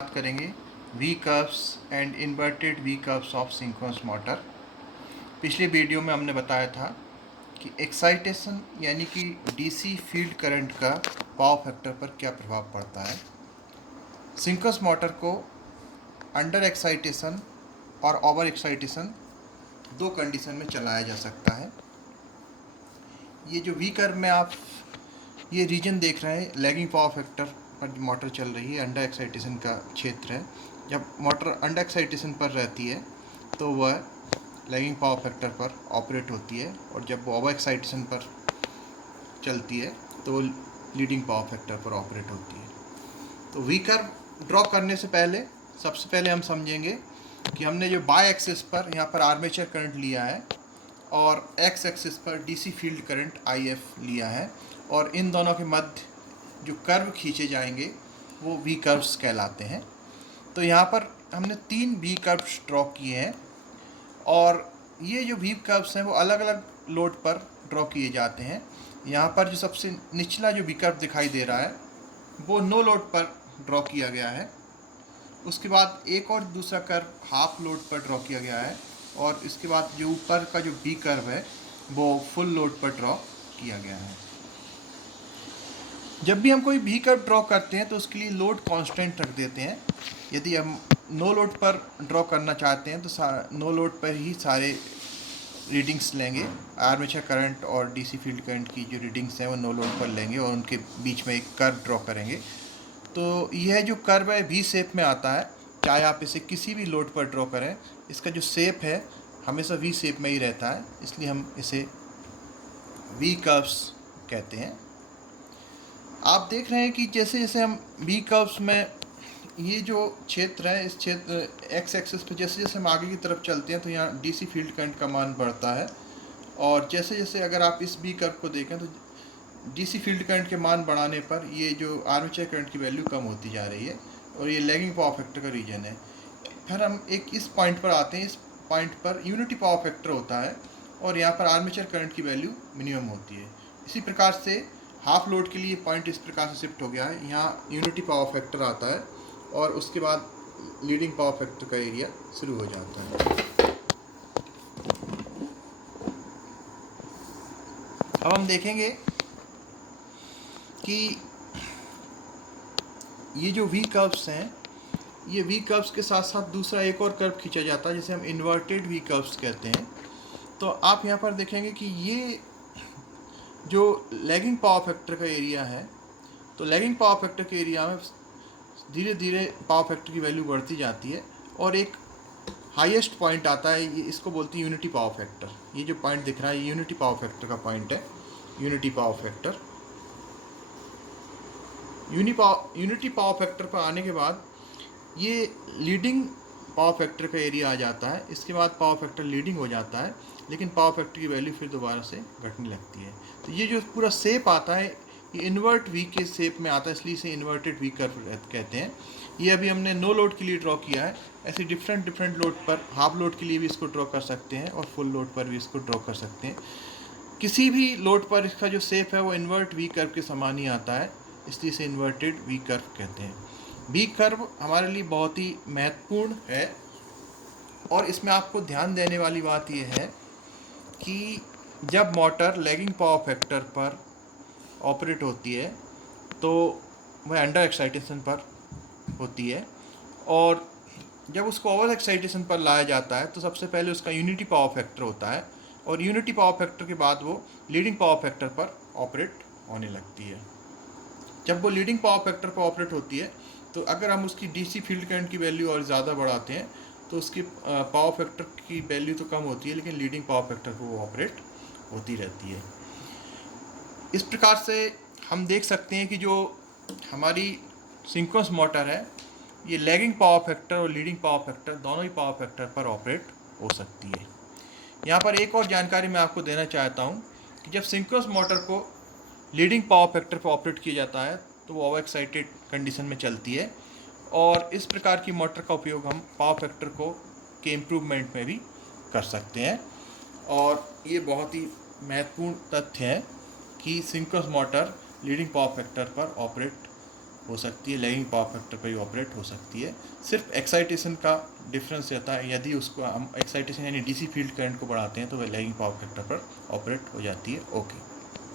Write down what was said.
बात करेंगे V curves and inverted V curves of synchronous motor. पिछले वीडियो में हमने बताया था कि एक्साइटेशन यानी कि डीसी फील्ड करंट का पावर फैक्टर पर क्या प्रभाव पड़ता है। सिंक्रोनस मोटर को अंडर एक्साइटेशन और ओवर एक्साइटेशन दो कंडीशन में चलाया जा सकता है। ये जो वी कर्व में आप ये रीजन देख रहे हैं, लैगिंग पावर फैक्टर पर मोटर चल रही है, अंडर एक्साइटेशन का क्षेत्र है। जब मोटर अंडर एक्साइटेशन पर रहती है तो वह लैगिंग पावर फैक्टर पर ऑपरेट होती है, और जब वो ओवर एक्साइटेशन पर चलती है तो वो लीडिंग पावर फैक्टर पर ऑपरेट होती है। तो वी कर्व ड्रॉ करने से पहले सबसे पहले हम समझेंगे कि हमने जो बाय एक्सिस पर यहाँ पर आर्मेचर करंट लिया है और एक्स एक्सिस पर डीसी फील्ड करंट IF लिया है, और इन दोनों के मध्य जो कर्व खींचे जाएंगे वो वी कर्व्स कहलाते हैं। तो यहाँ पर हमने 3 वी कर्व्स ड्रॉ किए हैं, और ये जो वी कर्व्स हैं वो अलग अलग लोड पर ड्रॉ किए जाते हैं। यहाँ पर जो सबसे निचला जो वी कर्व दिखाई दे रहा है वो नो लोड पर ड्रॉ किया गया है। उसके बाद एक और दूसरा कर्व हाफ लोड पर ड्रॉ किया गया है, और इसके बाद जो ऊपर का जो वी कर्व है वो फुल लोड पर ड्रॉ किया गया है। जब भी हम कोई वी कर्व ड्रॉ करते हैं तो उसके लिए लोड कांस्टेंट रख देते हैं। यदि हम नो लोड पर ड्रॉ करना चाहते हैं तो नो लोड पर ही सारे रीडिंग्स लेंगे। आर्मेचर करंट और डीसी फील्ड करंट की जो रीडिंग्स हैं वो नो लोड पर लेंगे और उनके बीच में एक कर्व ड्रॉ करेंगे। तो यह जो कर्व है वी शेप में आता है, चाहे आप इसे किसी भी लोड पर ड्रॉ करें, इसका जो शेप है हमेशा वी शेप में ही रहता है, इसलिए हम इसे वी कर्व्स कहते हैं। आप देख रहे हैं कि जैसे जैसे हम वी कर्व्स में ये जो क्षेत्र है, इस क्षेत्र एक्स एक्सिस पे जैसे जैसे हम आगे की तरफ चलते हैं तो यहाँ डीसी फील्ड करंट का मान बढ़ता है, और जैसे जैसे अगर आप इस वी कर्व को देखें तो डीसी फील्ड करंट के मान बढ़ाने पर ये जो आर्मेचर करंट की वैल्यू कम होती जा रही है, और ये लैगिंग पावर फैक्टर का रीजन है। फिर हम एक इस पॉइंट पर आते हैं। इस पॉइंट पर यूनिटी पावर फैक्टर होता है और यहाँ पर आर्मेचर करंट की वैल्यू मिनिमम होती है। इसी प्रकार से हाफ लोड के लिए पॉइंट इस प्रकार से शिफ्ट हो गया है, यहाँ यूनिटी पावर फैक्टर आता है और उसके बाद लीडिंग पावर फैक्टर का एरिया शुरू हो जाता है। अब हम देखेंगे कि ये जो वी कर्व्स हैं, ये वी कर्व्स के साथ साथ दूसरा एक और कर्व खींचा जाता है जिसे हम इन्वर्टेड वी कर्व्स कहते हैं। तो आप यहाँ पर देखेंगे कि ये जो लैगिंग पावर फैक्टर का एरिया है, तो लैगिंग पावर फैक्टर के एरिया में धीरे धीरे पावर फैक्टर की वैल्यू बढ़ती जाती है और एक हाईएस्ट पॉइंट आता है, ये इसको बोलते हैं यूनिटी पावर फैक्टर। ये जो पॉइंट दिख रहा है ये यूनिटी पावर फैक्टर का पॉइंट है, unity power factor. Unity power factor पर आने के बाद ये लीडिंग पावर फैक्टर का एरिया आ जाता है। इसके बाद पावर फैक्टर लीडिंग हो जाता है, लेकिन पावर फैक्टर की वैल्यू फिर दोबारा से घटने लगती है। तो ये जो पूरा शेप आता है ये इन्वर्ट वी के शेप में आता है, इसलिए इसे इन्वर्टेड वी कर्व कहते हैं। ये अभी हमने नो लोड के लिए ड्रॉ किया है। ऐसे डिफरेंट लोड पर, हाफ लोड के लिए भी इसको ड्रॉ कर सकते हैं और फुल लोड पर भी इसको ड्रॉ कर सकते हैं। किसी भी लोड पर इसका जो शेप है वो इन्वर्ट वी कर्व के समान ही आता है, इसलिए इसे इन्वर्टेड वी कर्व कहते हैं। वी कर्व हमारे लिए बहुत ही महत्वपूर्ण है, और इसमें आपको ध्यान देने वाली बात यह है कि जब मोटर लैगिंग पावर फैक्टर पर ऑपरेट होती है तो वह अंडर एक्साइटेशन पर होती है, और जब उसको ओवर एक्साइटेशन पर लाया जाता है तो सबसे पहले उसका यूनिटी पावर फैक्टर होता है, और यूनिटी पावर फैक्टर के बाद वो लीडिंग पावर फैक्टर पर ऑपरेट होने लगती है। जब वो लीडिंग पावर फैक्टर पर ऑपरेट होती है तो अगर हम उसकी डीसी फील्ड करंट की वैल्यू और ज़्यादा बढ़ाते हैं तो उसकी पावर फैक्टर की वैल्यू तो कम होती है, लेकिन लीडिंग पावर फैक्टर पर वो ऑपरेट होती रहती है। इस प्रकार से हम देख सकते हैं कि जो हमारी सिंक्रोनस मोटर है ये लैगिंग पावर फैक्टर और लीडिंग पावर फैक्टर दोनों ही पावर फैक्टर पर ऑपरेट हो सकती है। यहाँ पर एक और जानकारी मैं आपको देना चाहता हूँ कि जब सिंक्रोनस मोटर को लीडिंग पावर फैक्टर पर ऑपरेट किया जाता है तो वो ओवर एक्साइटेड कंडीशन में चलती है, और इस प्रकार की मोटर का उपयोग हम पावर फैक्टर के इम्प्रूवमेंट में भी कर सकते हैं। और ये बहुत ही महत्वपूर्ण तथ्य है कि synchronous motor leading power factor पर ऑपरेट हो सकती है, लैगिंग पावर फैक्टर पर ही ऑपरेट हो सकती है। सिर्फ एक्साइटेशन का डिफरेंस रहता है, यदि उसको हम एक्साइटेशन यानी डीसी फील्ड करंट को बढ़ाते हैं तो वह लैगिंग पावर फैक्टर पर ऑपरेट हो जाती है। ओके।